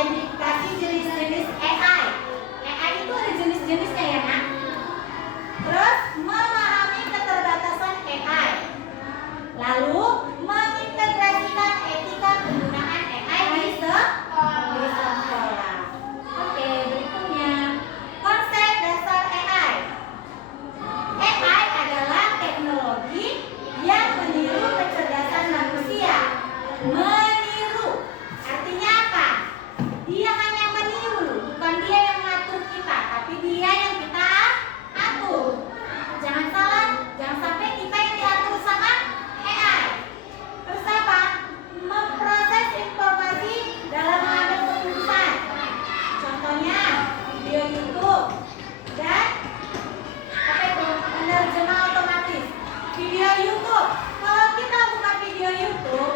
mengidentifikasi jenis-jenis AI. AI itu ada jenis-jenisnya ya nak. Terus memahami keterbatasan AI. Lalu mengintegrasikan etika penggunaan AI di sekolah. Oke, berikutnya konsep dasar AI. AI adalah teknologi yang meniru kecerdasan manusia. Meniru artinya apa? Dia hanya meniru, bukan dia yang ngatur kita, tapi dia yang kita atur. Jangan salah, jangan sampai kita yang diatur sama AI. Terus apa? Memproses informasi dalam mengambil keputusan. Contohnya video YouTube dan apa itu? Penerjemah otomatis. Video YouTube. Kalau kita buka video YouTube,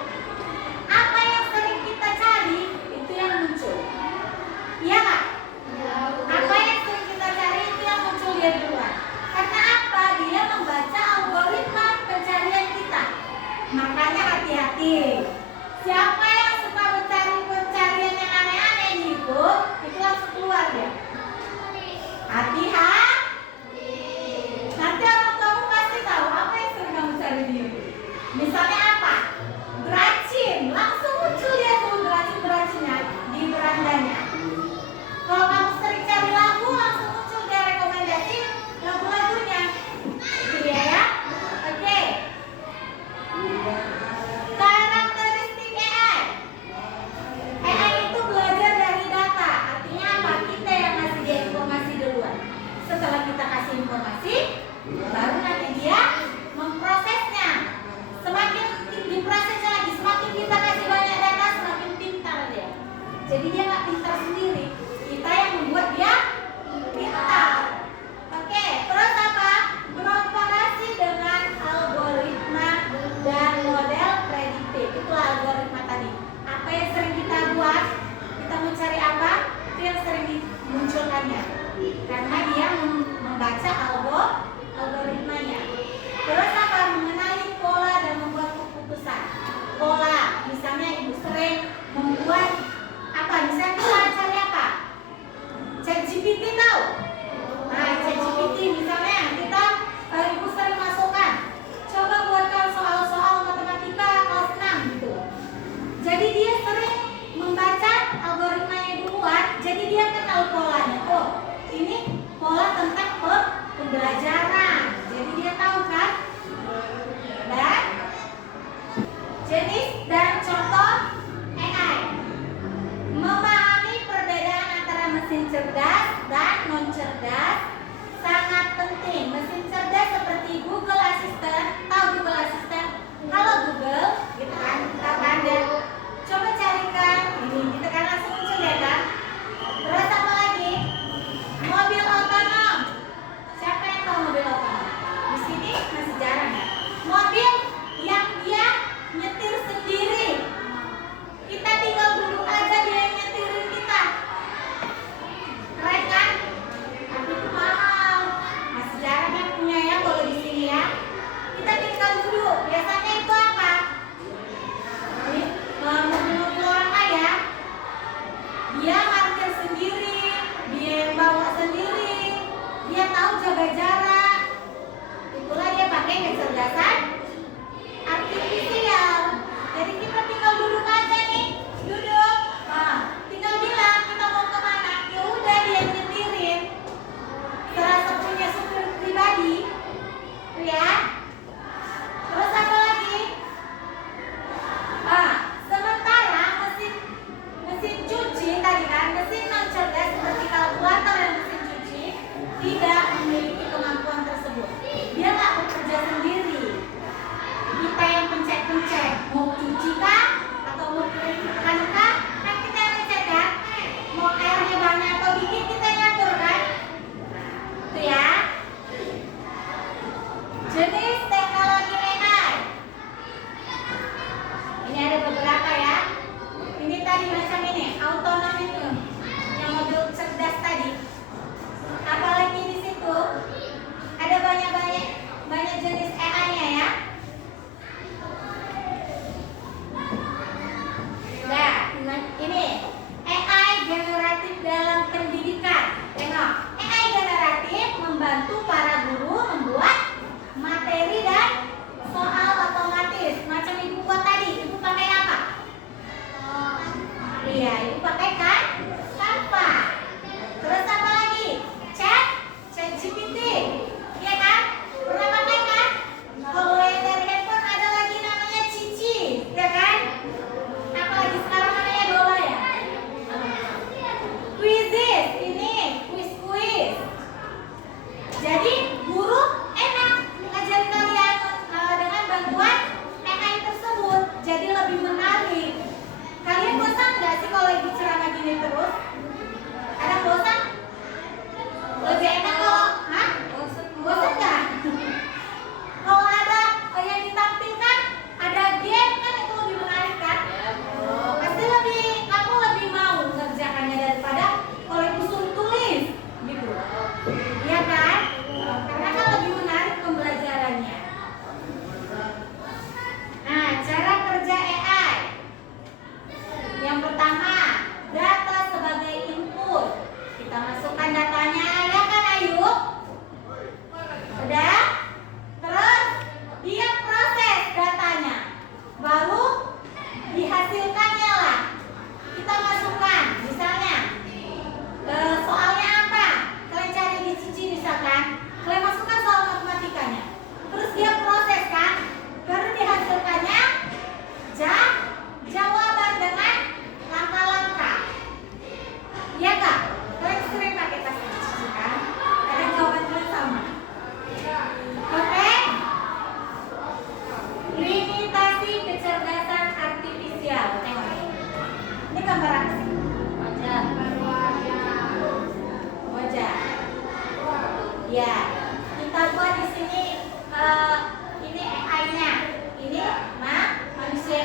apa yang sering kita cari itu yang muncul. Iya nggak? Apa yang sering kita cari itu yang muncul dia duluan. Karena apa? Dia membaca algoritma pencarian kita. Makanya hati-hati. Siapa yang suka mencari pencarian yang aneh-aneh di YouTube, itu langsung keluar ya. Hati-hati. Nanti orang kamu pasti tahu apa yang sering kamu cari di YouTube. Misalnya apa? Beracin, langsung muncul dia tuh beracin-beracinnya di berandanya. Kalau kamu sering cari lagu, langsung muncul dia rekomendasi lagu-lagunya. Itu dia ya. Oke. Karakteristik AI. AI itu belajar dari data. Artinya apa? Kita yang ngasih dia informasi duluan. Setelah kita kasih informasi, baru nanti dia memprosesnya. Semakin diprosesnya lagi, semakin kita kasih banyak data, semakin pintar dia. Jadi dia nggak pintar sendiri, kita yang membuat dia pintar. Oke, terus apa? Beroperasi dengan algoritma dan model prediktif. Itulah algoritma tadi. Apa yang sering kita buat, kita mau cari apa, itu yang sering dimunculkannya. Karena dia membaca algoritmanya. Terus apa? Mengenali pola dan membuat keputusan. Pola, misalnya ibu sering membuat apa? Misalnya kita cari apa? ChatGPT tahu? Nah, ChatGPT misalnya kita ibu sering masukkan. Coba buatkan soal-soal matematika kelas 6 gitu. Jadi dia sering membaca algoritmanya duluan. Jadi dia kenal polanya. Oh, ini pola tentang pembelajaran. Jadi dia tahu kan? Dan jenis dan contoh AI. Memahami perbedaan antara mesin cerdas dan non cerdas sangat penting. Mesin cerdas seperti Google Assistant. Tahu Google Assistant? Halo Google, gitu kan? Kita tanda. Coba carikan ini, kita kan langsung muncul ya kan? Terus apa lagi? Mobil otonom. Siapa yang tahu mobil otonom? Di sini masih jarang ya. Mobil yang dia nyetir sendiri. Kita tinggal duduk aja dia yang nyetirin kita. Keren kan? Tapi itu mahal. Masih jarang yang punya ya kalau di sini ya. Kita tinggal duduk. Biasanya itu apa?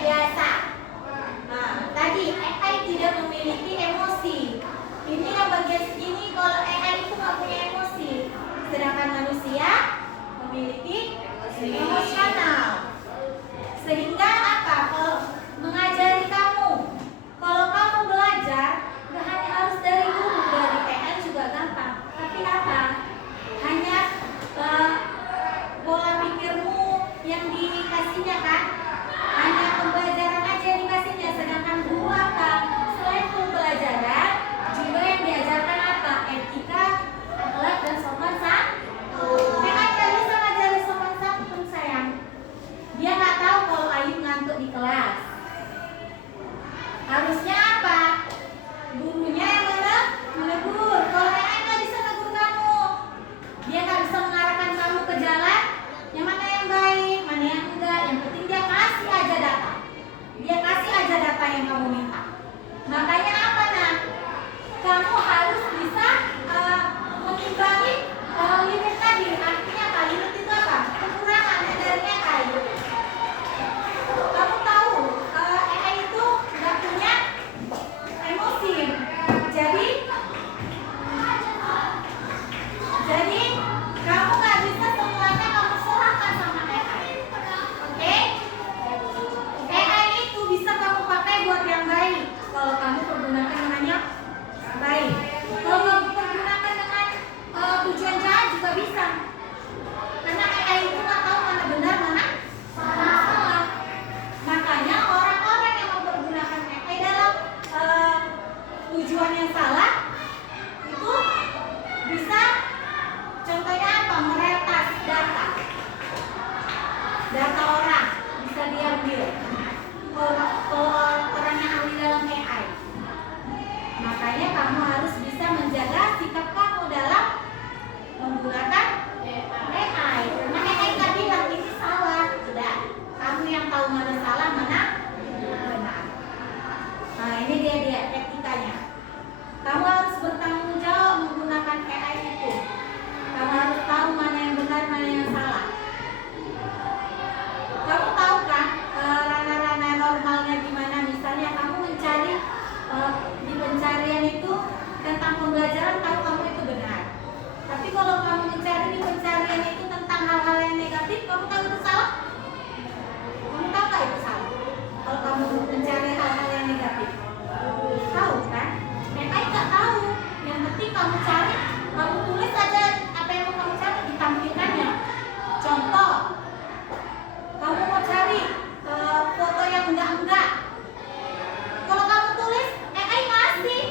biasa. Nah, tadi AI tidak memiliki emosi. Ini yang bagian segini, kalau AI itu nggak punya emosi. Sedangkan manusia memiliki emosional. Sehingga apa? Kalau mengajari kamu, kalau kamu belajar, nggak hanya harus dari guru, dari AI juga gampang. Tapi apa? Hanya pola pikirmu yang dikasihnya kan? Hanya pembelajaran aja yang dikasihnya. Sedangkan guru apa? Selain pembelajaran, juga yang diajarkan apa? Etika, akhlak, dan sopan santun. AI nggak bisa ngajari sopan santun, sayang. Dia nggak tahu kalau Ayu ngantuk di kelas. Harusnya apa? Gurunya yang menegur. Kalau AI nggak bisa negur kamu. Dia nggak bisa mengarahkan kamu ke jalan yang mana yang baik, mana yang enggak. Yang penting dia kasih aja data. Dia kasih aja data yang kamu minta. Makanya apa, nak? Kamu harus bisa mengimbangi limit tadi. Artinya apa? Limit itu apa? Kekurangan dari AI. Kamu tahu AI itu nggak punya emosi. Jadi kamu nggak bisa semuanya kamu serahkan sama AI. Oke? AI itu bisa kamu pakai buat yang baik. Kalau kamu pergunakan dengannya baik. Kalau kamu pergunakan dengan tujuan jahat juga bisa. Karena AI itu nggak tahu mana benar mana salah. Makanya orang-orang yang mempergunakan AI dalam tujuan yang salah itu bisa, contohnya apa? Meretas data orang bisa diambil. Kalau orang yang ahli dalam AI, makanya kamu harus bisa menjaga sikap kamu dalam menggunakan AI. Karena AI nggak bilang ini salah, sudah. Kamu yang tahu mana salah, mana benar. Nah, ini dia etikanya. Kamu harus bertanggung jawab menggunakan AI itu. Kamu harus tahu mana yang benar, mana yang salah. Kamu tahu kan ranah-ranah normalnya gimana? Misalnya kamu mencari di pencarian itu tentang pembelajaran, tahu kamu itu benar. Tapi kalau kamu mencari di pencarian itu tentang hal-hal yang negatif, kamu tahu itu salah? Kamu tahu nggak itu salah? Kalau kamu mencari hal-hal yang negatif, tahu kan? AI nggak tahu. Yang penting kamu cari, kamu tulis aja apa yang mau kamu cari, ditampilkannya. Contoh, kamu mau cari foto yang enggak. Kalau kamu tulis, AI ngasih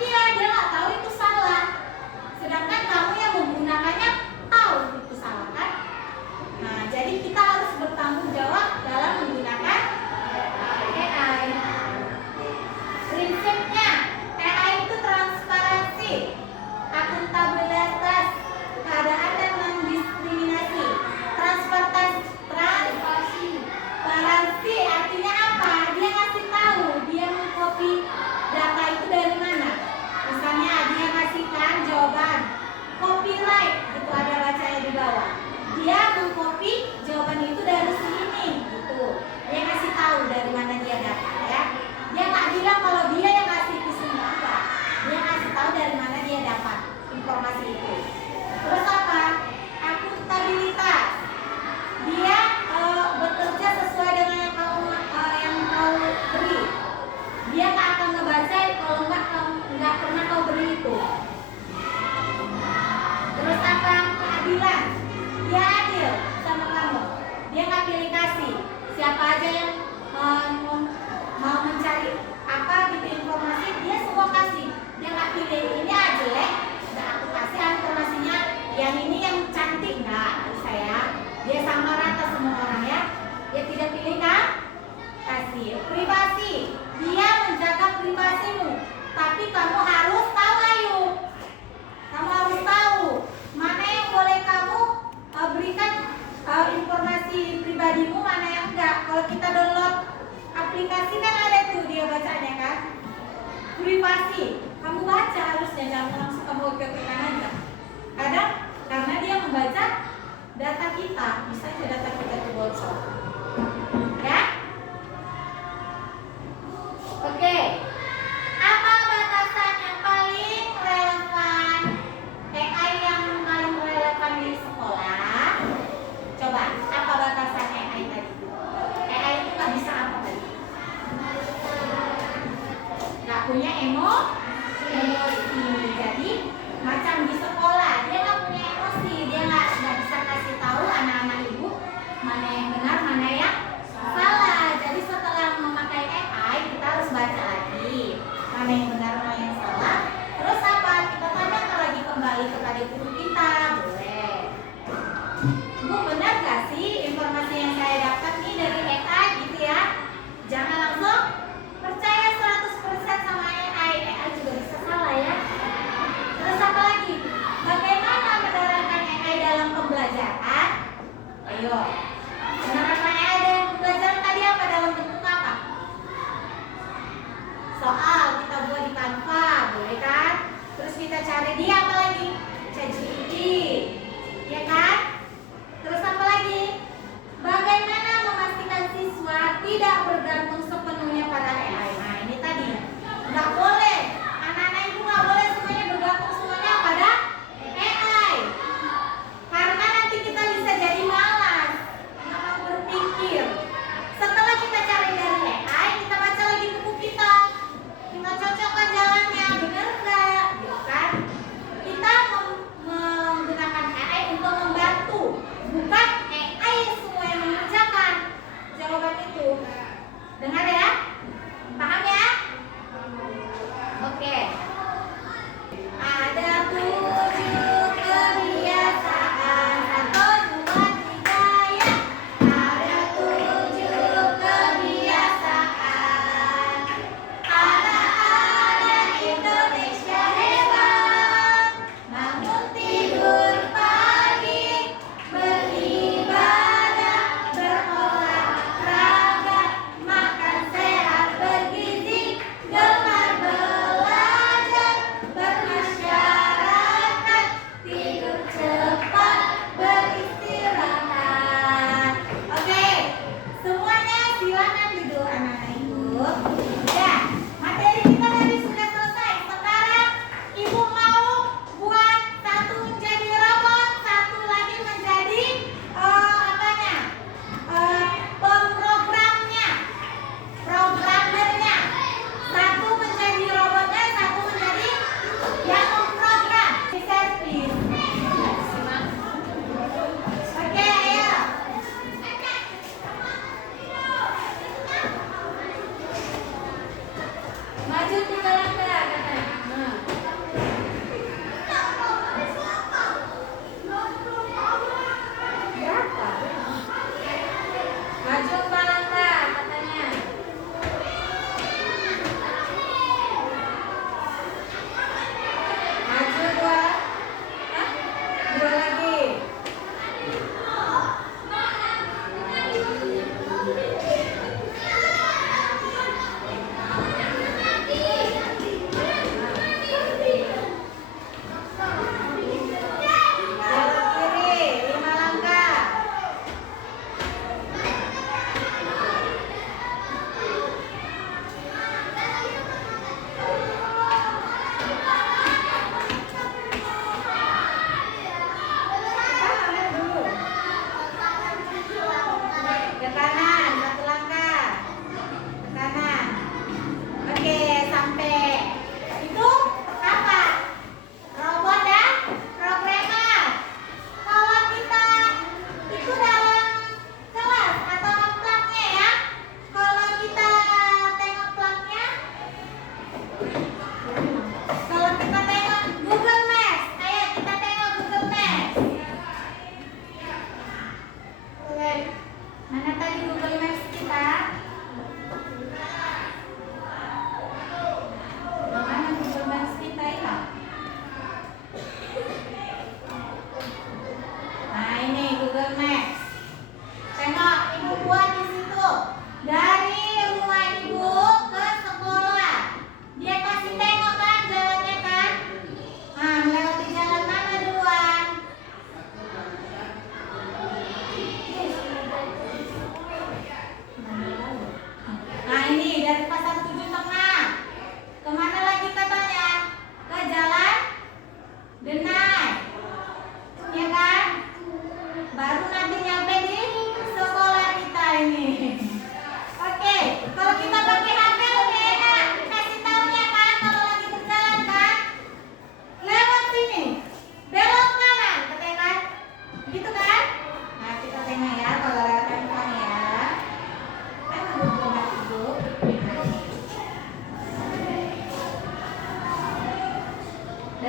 dia nggak tahu itu salah. Sedangkan kamu yang menggunakannya tahu itu salah kan? Nah, jadi kita harus bertanggung jawab dalam menggunakan AI. Prinsipnya, AI itu transparansi, akuntabilitas, keadaan dan non-diskriminasi. Transparansi artinya apa? Dia ngasih tahu, dia mengcopy data itu dari mana. Misalnya dia ngasihkan jawaban copyright, itu ada bacanya di bawah. Dia mengcopy jawaban itu dari sini, gitu. Dia ngasih tahu dari mana dia dapat, ya. Dia nggak bilang kalau dia yang ngasih itu semua, enggak. Dia ngasih tahu dari mana dia dapat informasi itu. Terus apa? Akuntabilitas. Dia bekerja sesuai dengan yang kau beri. Dia nggak akan ngebaca kalau nggak pernah kau beri itu. Terus apa? Keadilan. Dia adil sama kamu. Dia nggak pilih kasih. Siapa aja yang mau mencari apa gitu informasi, dia semua kasih. Dia nggak pilih ini jelek, nggak aku kasih informasinya. Yang ini yang cantik, nggak bisa ya. Dia sama rata semua orang, ya. Dia tidak pilih kan? Kasih. Privasi. Dia menjaga privasimu. Tapi kamu harus tahu, Ayu. Kamu harus tahu mana yang boleh kamu berikan informasi pribadimu, mana yang enggak. Kalau kita download aplikasi kan ada tuh dia bacanya kan. Privasi. Kamu baca harusnya, jangan langsung kamu ketikkan aja. Kadang karena dia membaca data kita, bisa aja data kita itu bocor. Ya? punya emosi. Jadi macam di sekolah dia nggak punya emosi, dia nggak bisa kasih tahu anak-anak ibu mana yang benar mana yang salah. Jadi setelah memakai AI kita harus baca lagi mana yang benar mana yang salah. Terus apa? Kita tanyakan lagi kembali kepada guru kita, boleh. Bu, benar gak sih informasi yang saya dapat nih dari AI gitu ya? Jangan langsung percaya 100% sama AI. AI juga bisa salah ya. Terus apa lagi?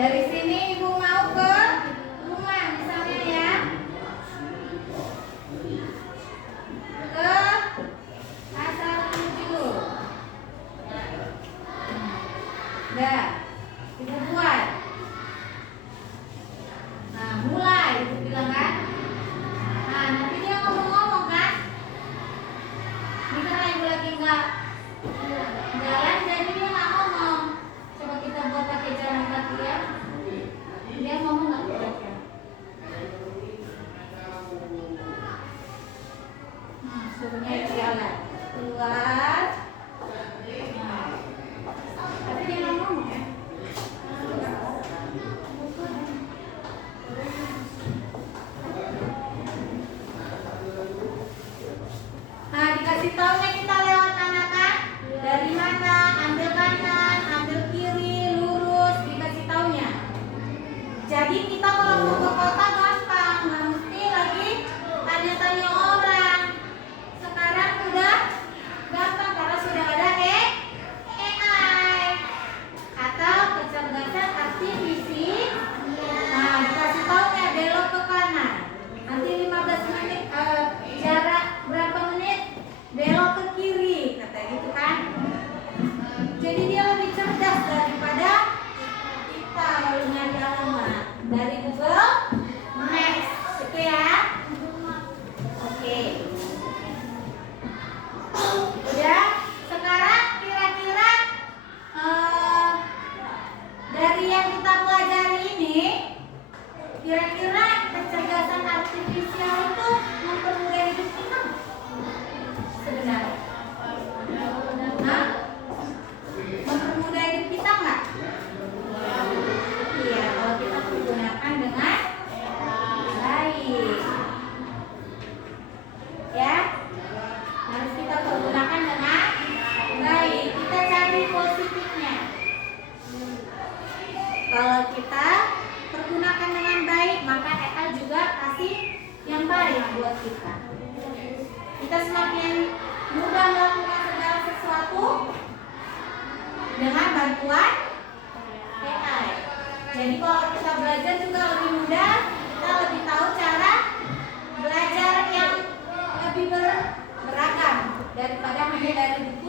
Dari sini ibu mau ke rumah misalnya ya, ke asal 7. Dah, ibu buat. Nah, mulai ibu bilang kan. Nah, nanti dia ngomong-ngomong kan. Ini karena ibu lagi nggak jalan, jadi dia nggak ngomong. Coba kita buat pakai jalan kaki ya. Dia ngomong nggak kira-kira? Suruhnya jalan keluar. Nah, tapi dia nggak ngomong ya. Nah, dikasih taunya kita lewat mana kan? Dari mana? Ambil kanan, ambil kiri, lurus, dikasih taunya. Jadi kita kalau mau ke kota gampang, nggak mesti lagi tanya-tanya orang. Sekarang udah gampang karena sudah ada AI atau kecerdasan artifisi. Nah, dikasih taunya belok ke kanan. Nanti 15 menit, jarak berapa menit belok ke kiri, kata gitu kan. Jadi dia lebih cerdas daripada kita lalu nyari alamat dari Google Maps, itu ya. Oke. Udah. Sekarang kira-kira dari yang kita pelajari ini, kira-kira kecerdasan artifisial itu mempermudah hidup kita sebenarnya? Nah, mempermudah hidup kita nggak? Iya, kalau kita menggunakan dengan baik, ya, harus kita pergunakan dengan baik. Kita cari positifnya. Kalau kita pergunakan dengan baik, maka AI juga kasih yang baik buat kita. Kita semakin mudah melakukan segala sesuatu dengan bantuan AI. Jadi kalau kita belajar juga lebih mudah, kita lebih tahu cara belajar yang lebih beragam daripada hanya dari buku